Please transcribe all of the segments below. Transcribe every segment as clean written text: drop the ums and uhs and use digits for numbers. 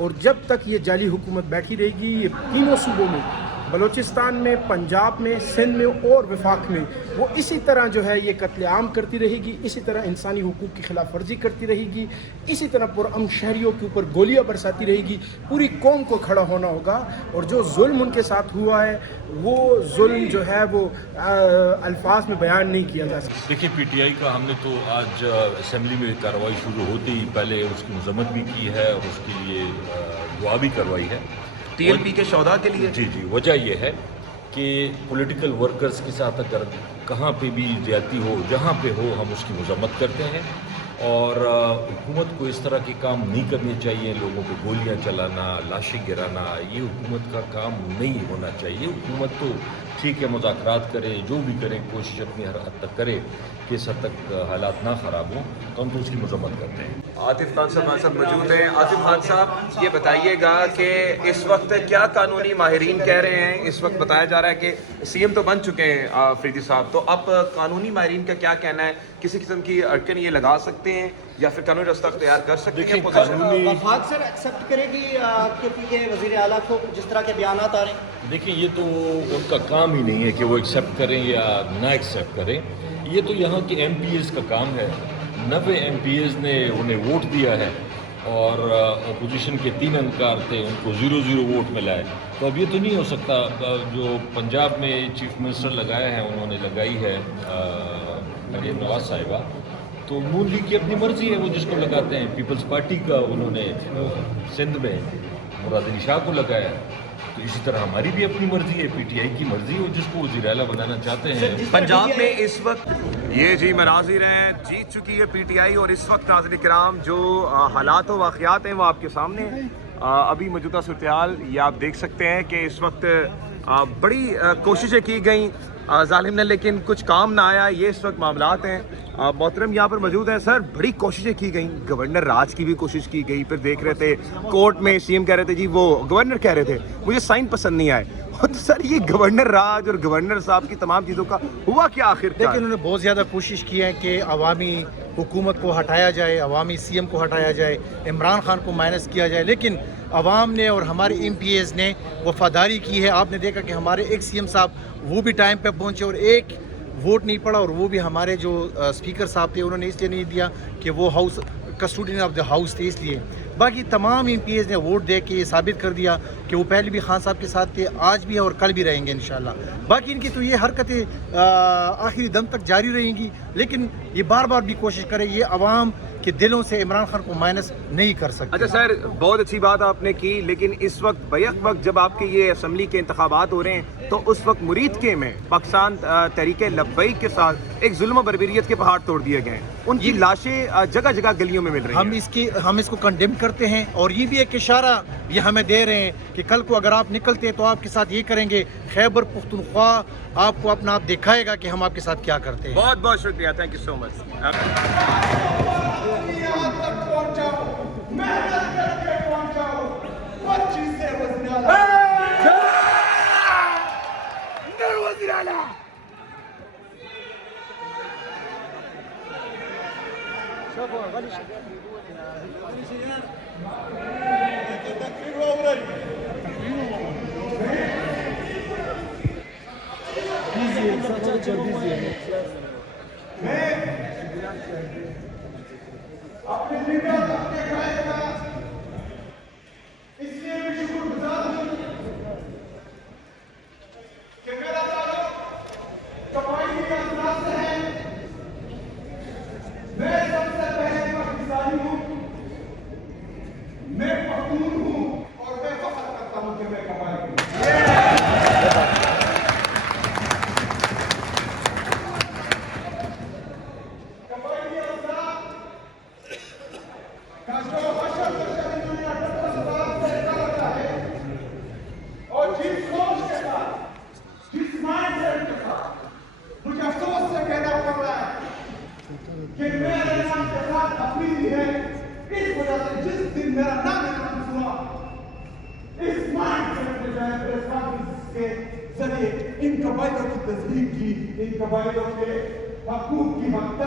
اور جب تک یہ جعلی حکومت بیٹھی رہے گی، یہ تینوں صوبوں میں، بلوچستان میں، پنجاب میں، سندھ میں اور وفاق میں، وہ اسی طرح جو ہے یہ قتل عام کرتی رہے گی، اسی طرح انسانی حقوق کی خلاف ورزی کرتی رہے گی، اسی طرح پرامن شہریوں کے اوپر گولیاں برساتی رہے گی. پوری قوم کو کھڑا ہونا ہوگا، اور جو ظلم ان کے ساتھ ہوا ہے وہ ظلم جو ہے وہ الفاظ میں بیان نہیں کیا جا سکتا. دیکھیے پی ٹی آئی کا ہم نے تو آج اسمبلی میں کارروائی شروع ہوتے ہی پہلے اس کی مذمت بھی کی ہے اور اس کے لیے دعا بھی کروائی ہے ٹی ایل پی کے شہداء کے لیے. جی وجہ یہ ہے کہ پولیٹیکل ورکرز کے ساتھ اگر کہاں پہ بھی زیادتی ہو، جہاں پہ ہو، ہم اس کی مذمت کرتے ہیں، اور حکومت کو اس طرح کے کام نہیں کرنے چاہیے. لوگوں پہ گولیاں چلانا، لاشیں گرانا، یہ حکومت کا کام نہیں ہونا چاہیے. حکومت تو ٹھیک ہے مذاکرات کرے، جو بھی کرے، کوشش اپنی ہر حد تک کرے کہ اس حد تک حالات نہ خراب ہوں، تو ہم تو اس کی مذمت کرتے ہیں. عاطف خان صاحب ہمارے ساتھ موجود ہیں. عاطف خان صاحب، یہ بتائیے گا کہ اس وقت کیا قانونی ماہرین کہہ رہے ہیں؟ اس وقت بتایا جا رہا ہے کہ سی ایم تو بن چکے ہیں فریدی صاحب، تو اب قانونی ماہرین کا کیا کہنا ہے؟ کسی قسم کی اڑکن یہ لگا سکتے ہیں یا پھر قانونی رستہ اختیار کر سکتے ہیں؟ وفاق سر ایکسیپٹ کرے گی آپ کے وزیر اعلیٰ کو جس طرح کے بیانات آ رہے ہیں؟ دیکھیں یہ تو ان کا کام ہی نہیں ہے کہ وہ ایکسیپٹ کریں یا نہ ایکسیپٹ کریں. یہ تو یہاں کے ایم پی ایز کا کام ہے. 90 ایم پی ایز نے انہیں ووٹ دیا ہے اور اپوزیشن کے 3 انکار تھے، ان کو 0-0 ووٹ ملا ہے. تو اب یہ تو نہیں ہو سکتا. جو پنجاب میں چیف منسٹر لگایا ہے، انہوں نے لگائی ہے مریم نواز صاحبہ، تو نون لیگ کی اپنی مرضی ہے، وہ جس کو لگاتے ہیں. پیپلز پارٹی کا انہوں نے سندھ میں مراد علی شاہ کو لگایا ہے. تو اسی طرح ہماری بھی اپنی مرضی ہے، پی ٹی آئی کی مرضی ہے، جس کو وزیر اعلیٰ بنانا چاہتے ہیں. پنجاب میں اس وقت یہ جی مناظر ہیں، جیت چکی ہے پی ٹی آئی، اور اس وقت ناظرین کرام جو حالات و واقعات ہیں وہ آپ کے سامنے ہیں. ابھی موجودہ صورتحال یہ آپ دیکھ سکتے ہیں کہ اس وقت بڑی کوششیں کی گئیں ظالم نے، لیکن کچھ کام نہ آیا. یہ اس وقت معاملات ہیں. محترم یہاں پر موجود ہیں. سر، بڑی کوششیں کی گئیں، گورنر راج کی بھی کوشش کی گئی، پھر دیکھ رہے تھے کورٹ میں سی ایم کہہ رہے تھے جی، وہ گورنر کہہ رہے تھے مجھے سائن پسند نہیں آئے. تو سر یہ گورنر راج اور گورنر صاحب کی تمام چیزوں کا ہوا کیا آخر؟ لیکن انہوں نے بہت زیادہ کوشش کی ہے کہ عوامی حکومت کو ہٹایا جائے، عوامی سی ایم کو ہٹایا جائے، عمران خان کو مائنس کیا جائے، لیکن عوام نے اور ہمارے ایم پی ایز نے وفاداری کی ہے. آپ نے دیکھا کہ ہمارے ایک سی ایم صاحب وہ بھی ٹائم پہ پہنچے اور ایک ووٹ نہیں پڑا، اور وہ بھی ہمارے جو اسپیکر صاحب تھے انہوں نے اس لیے نہیں دیا کہ وہ house custodian of the house تھے، اس لیے. باقی تمام ایم پی ایز نے ووٹ دے کے یہ ثابت کر دیا کہ وہ پہلے بھی خان صاحب کے ساتھ تھے، آج بھی ہے اور کل بھی رہیں گے انشاءاللہ. باقی ان کی تو یہ حرکتیں آخری دم تک جاری رہیں گی، لیکن یہ بار بار بھی کوشش کرے، یہ عوام کے دلوں سے عمران خان کو مائنس نہیں کر سکتے. اچھا سر، بہت اچھی بات آپ نے کی، لیکن اس وقت بیک وقت جب آپ کے یہ اسمبلی کے انتخابات ہو رہے ہیں تو اس وقت مرید کے میں پاکستان تحریک لبیک کے ساتھ ایک ظلم و بربریت کے پہاڑ توڑ دیے گئے ہیں. ان کی لاشیں جگہ جگہ گلیوں میں مل رہی ہیں. ہم اس کو کنڈیم کرتے ہیں، اور یہ بھی ایک اشارہ یہ ہمیں دے رہے ہیں کہ کل کو اگر آپ نکلتے ہیں تو آپ کے ساتھ یہ کریں گے. خیبر پختونخوا آپ کو اپنا آپ دکھائے گا کہ ہم آپ کے ساتھ کیا کرتے ہیں. بہت بہت شکریہ، تھینک یو سو مچ. ان قبائلوں کی تصدیق کی، ان قبائلوں کے حقوق کی حق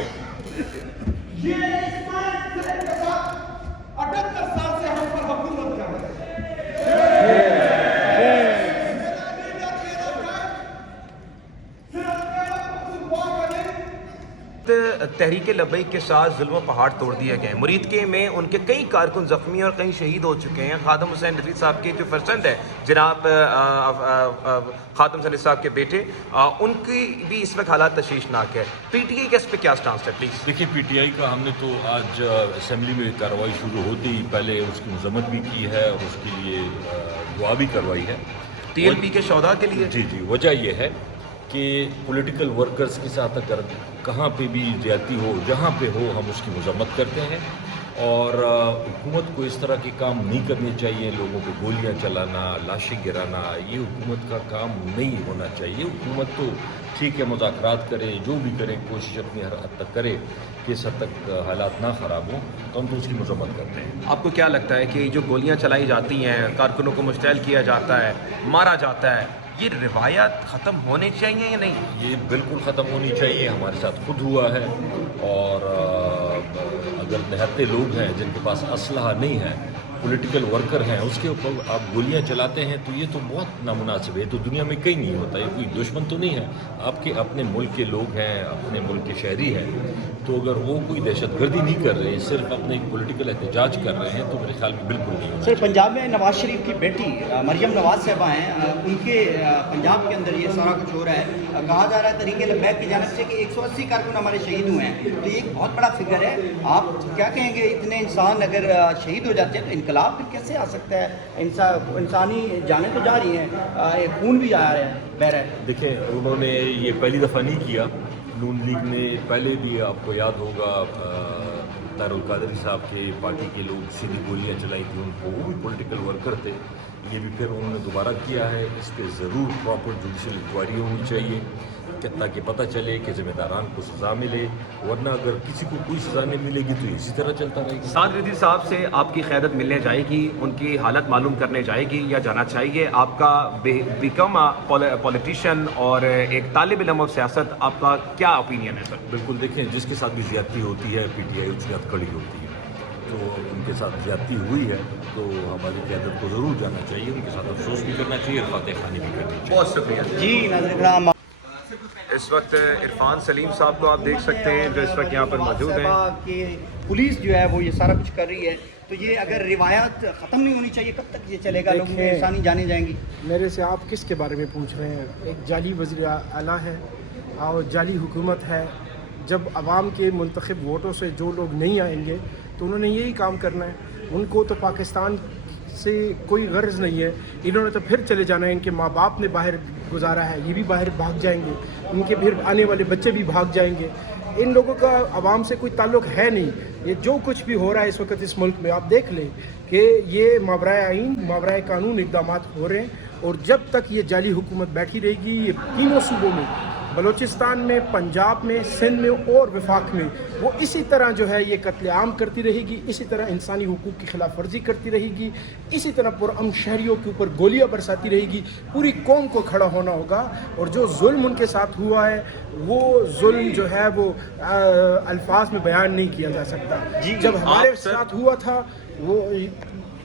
ये इस्माइल सलीम के साथ 78 साल से हम पर हुकूमत कर रहे हैं। तहरीक लब्बैक के साथ जुल्म पहाड़ तोड़ दिए गए। मुरीद के में उनके कई कारकुन ज़ख्मी और कई शहीद हो चुके हैं। खादम हुसैन रज़वी साहब के जो फर्जंद है जनाब खादम हुसैन साहब के बेटे, उनकी भी इस वक्त हालात तशवीशनाक है। PTI के इस पर क्या स्टांस है प्लीज़? देखिए, PTI का हमने तो आज असेंबली में कार्रवाई शुरू होती ही पहले उसकी मजम्मत भी की है और उसके लिए दुआ भी करवाई है TLP के शौदा के लिए। जी जी, वजह यह है कि पॉलिटिकल वर्कर्स के साथ अगर कहाँ पे भी ज़्यादती हो, जहाँ पे हो, हम उसकी मजम्मत करते हैं और हुकूमत को इस तरह के काम नहीं करने चाहिए। लोगों को गोलियां चलाना, लाशें गिराना, ये हुकूमत का काम नहीं होना चाहिए। हुकूमत तो ठीक है, मुज़ाकरात करे, जो भी करे, कोशिश अपनी हर हद तक करे कि इस हद तक हालात ना ख़राब हों, तो हम तो उसकी मजम्मत करते हैं। आपको क्या लगता है कि जो गोलियां चलाई जाती हैं, कारकुनों को मुश्तैल किया जाता है, मारा जाता है, ये रिवायत ख़त्म होनी चाहिए या नहीं? ये बिल्कुल ख़त्म होनी चाहिए। हमारे साथ खुद हुआ है और अगर निहत्ते लोग हैं जिनके पास असलहा नहीं है, पॉलिटिकल वर्कर हैं, उसके ऊपर आप गोलियां चलाते हैं तो ये तो बहुत नामुनासिब है। तो दुनिया में कहीं नहीं होता, ये कोई दुश्मन तो नहीं है, आपके अपने मुल्क के लोग हैं, अपने मुल्क के शहरी हैं। तो अगर वो कोई दहशतगर्दी नहीं कर रहे, सिर्फ अपने पॉलिटिकल एहतजाज कर रहे हैं, तो मेरे ख्याल में बिल्कुल नहीं होना। सर, पंजाब में नवाज शरीफ की बेटी मरियम नवाज साहबा हैं, उनके पंजाब के अंदर ये सारा कुछ हो रहा है। कहा जा रहा है तहरीक लब्बैक की जानिब से कि 180 कारकुन हमारे शहीद हुए हैं, तो ये एक बहुत बड़ा फिगर है। आप क्या कहेंगे, इतने इंसान अगर शहीद हो जाते हैं तो इनकलाब फिर कैसे आ सकता है? इंसानी जानें तो जा रही हैं, खून भी जा रहा है, बह रहा है। देखिए, उन्होंने ये पहली दफ़ा नहीं किया। नून लीग ने पहले भी, आपको याद होगा, तारुल कादरी साहब के पार्टी के लोग सीधी गोलियां चलाई थी उनको, वो भी पॉलिटिकल वर्कर थे। ये भी फिर उन्होंने दोबारा किया है। इस पर ज़रूर प्रॉपर जुडिशल इंक्वायरी होनी चाहिए ताकि पता चले कि ज़िम्मेदारान को सज़ा मिले, वरना अगर किसी को कोई सज़ा नहीं मिलेगी तो इसी तरह चलता रहेगा। साद रिज़वी साहब से आपकी क़यादत मिलने जाएगी, उनकी हालत मालूम करने जाएगी या जाना चाहिए? आपका बिकम पॉलिटिशियन और एक तालिब इल्म ऑफ सियासत, आपका क्या ओपिनियन है सर? बिल्कुल, देखें, जिसके साथ भी ज़्यादती होती है PTI उसके साथ खड़ी होती है। तो उनके साथ ज़्यादती हुई है तो हमारी क़यादत को ज़रूर जाना चाहिए, उनके साथ अफसोस भी करना चाहिए, फातह खानी भी करनी चाहिए। बहुत शुक्रिया जी नाज़रीन, इस वक्त इरफान सलीम साहब को आप देख सकते हैं जो इस वक्त यहाँ पर मौजूद हैं। कि पुलिस जो है वो ये सारा कुछ कर रही है, तो ये अगर रिवायत ख़त्म नहीं होनी चाहिए, कब तक ये चलेगा? लोगों की इंसानी जाने जाएंगी। मेरे से आप किसके बारे में पूछ रहे हैं? एक जाली वज़ीर आला है और जाली हुकूमत है। जब आवाम के मुंतखब वोटों से जो लोग नहीं आएंगे तो उन्होंने यही काम करना है। उनको तो पाकिस्तान से कोई गर्ज नहीं है, इन्होंने तो फिर चले जाना है। इनके माँ बाप ने बाहर गुजारा है, ये भी बाहर भाग जाएंगे, इनके फिर आने वाले बच्चे भी भाग जाएंगे। इन लोगों का आवाम से कोई ताल्लुक़ है नहीं। ये जो कुछ भी हो रहा है इस वक्त इस मुल्क में, आप देख लें कि ये मावराए आइन, मावराए कानून इक़दाम हो रहे हैं। और जब तक ये जाली हुकूमत बैठी रहेगी, ये तीनों सूबों में, बलूचिस्तान में, पंजाब में, सिंध में और वफाक में, वो इसी तरह जो है ये कत्लेआम करती रहेगी, इसी तरह इंसानी हुकूक की खिलाफ वर्जी करती रहेगी, इसी तरह पुरअमन शहरियों के ऊपर गोलियां बरसाती रहेगी। पूरी कौम को खड़ा होना होगा और जो जुल्म उनके साथ हुआ है वो जुल्म जो है वो अल्फाज में बयान नहीं किया जा सकता। जब हमारे साथ हुआ था वो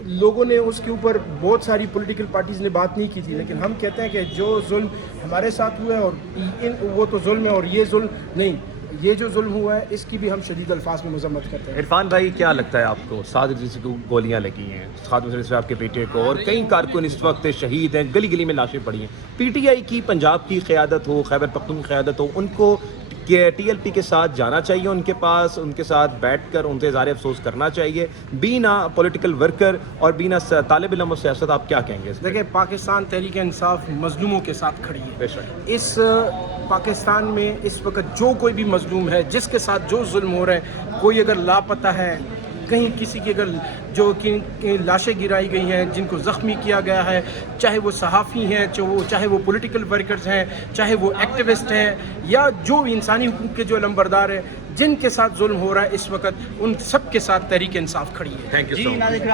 लोगों ने उसके ऊपर बहुत सारी पॉलिटिकल पार्टीज़ ने बात नहीं की थी, लेकिन हम कहते हैं कि जो जुल्म हमारे साथ हुआ है और वो तो जुल्म है और ये जुल्म नहीं, ये जो जुल्म हुआ है इसकी भी हम शदीद अल्फाज में मजम्मत करते हैं। इरफान भाई, क्या लगता है आपको? साद रिज़वी को गोलियां लगी हैं, साद रिज़वी आपके बेटे को, और कई कारकुन इस वक्त शहीद हैं, गली गली में लाशें पड़ी हैं। PTI की पंजाब की क़यादत हो, खैबर पख्तूनख्वा की क़यादत हो, उनको TLP के साथ जाना चाहिए, उनके पास, उनके साथ बैठकर उनसे इज़हार अफसोस करना चाहिए, बीना पॉलिटिकल वर्कर और बीना तालिब इल्म और सियासत? आप क्या कहेंगे? देखिए, पाकिस्तान तहरीक इंसाफ मजलूमों के साथ खड़ी है। बेशक इस पाकिस्तान में इस वक्त जो कोई भी मजलूम है, जिसके साथ जो जुल्म हो रहा है, कोई अगर लापता है, कहीं किसी की अगर जो कि लाशें गिराई गई हैं, जिनको ज़ख्मी किया गया है, चाहे वो सहाफ़ी हैं, चाहे वो पॉलिटिकल वर्कर्स हैं, चाहे वो एक्टिविस्ट हैं, या जो इंसानी हुकूक के जो लंबरदार हैं, जिनके साथ जुल्म हो रहा है इस वक्त, उन सब के साथ तहरीक इंसाफ खड़ी है। Thank you ji so much. नाज़रीन।